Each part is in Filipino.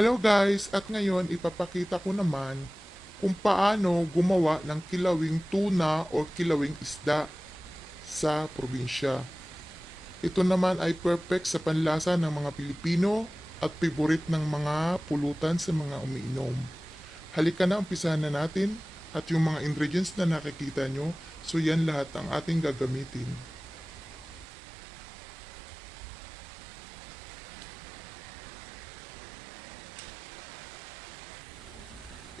Hello guys! At ngayon ipapakita ko naman kung paano gumawa ng kilawing tuna o kilawing isda sa probinsya. Ito naman ay perfect sa panlasa ng mga Pilipino at favorite ng mga pulutan sa mga umiinom. Halika na, umpisahan na natin at yung mga ingredients na nakikita nyo, so yan lahat ang ating gagamitin.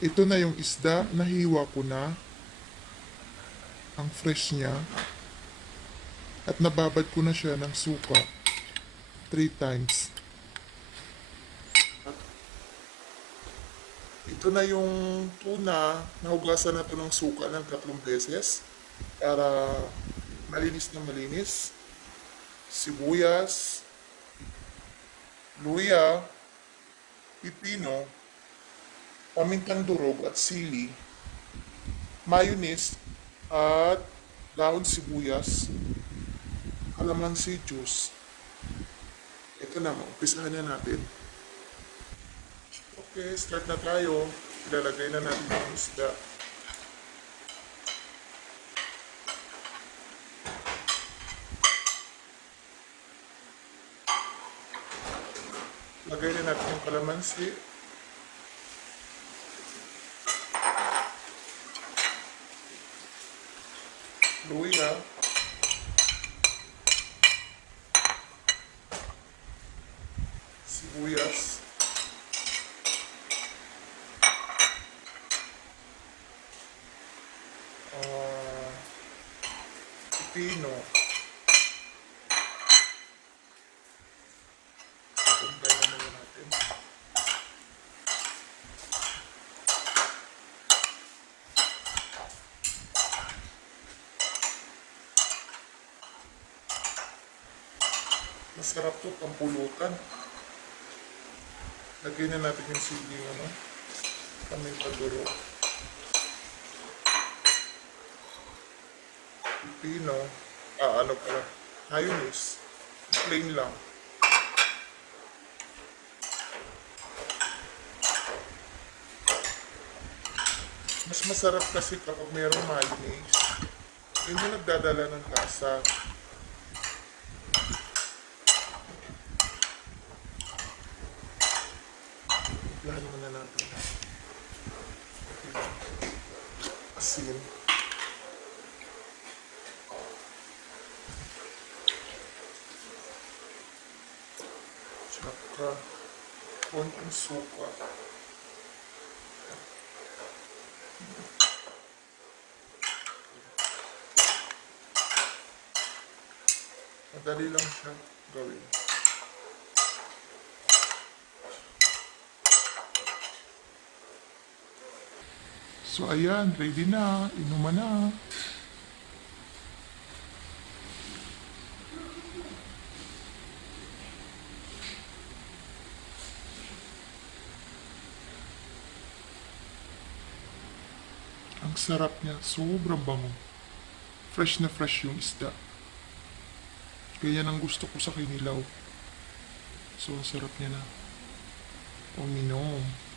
Ito na yung isda, nahiwa ko na ang fresh niya at nababad ko na siya ng suka 3 times. Ito na yung tuna, nahugasan na ito ng suka ng 3 beses para malinis na malinis. Sibuyas, luya, pipino, pamintang durog at sili, mayonnaise at dahon sibuyas, kalamansi juice. Ito na, umpisahan na natin. Okay, start na tayo. Ilalagay na natin ang isda. Lagay na natin yung kalamansi. Luya, sibuyas, pipino, kumbayan na natin. Masarap to pampulutan. Lagyan na natin yung siling paminta durog. Pipino, mayonnaise, plain lang. Mas masarap kasi kapag mayroong mayonnaise. Yun yung nagdadala ng lasa. Lahat muna natin. Asin. Tsaka konting suka. Madali lang siya gawin. So ayan, ready na, inuman na. Ang sarap niya, sobrang bango. Fresh na fresh yung isda. Ganyan ang gusto ko sa kinilaw. So ang sarap niya na. Uminom.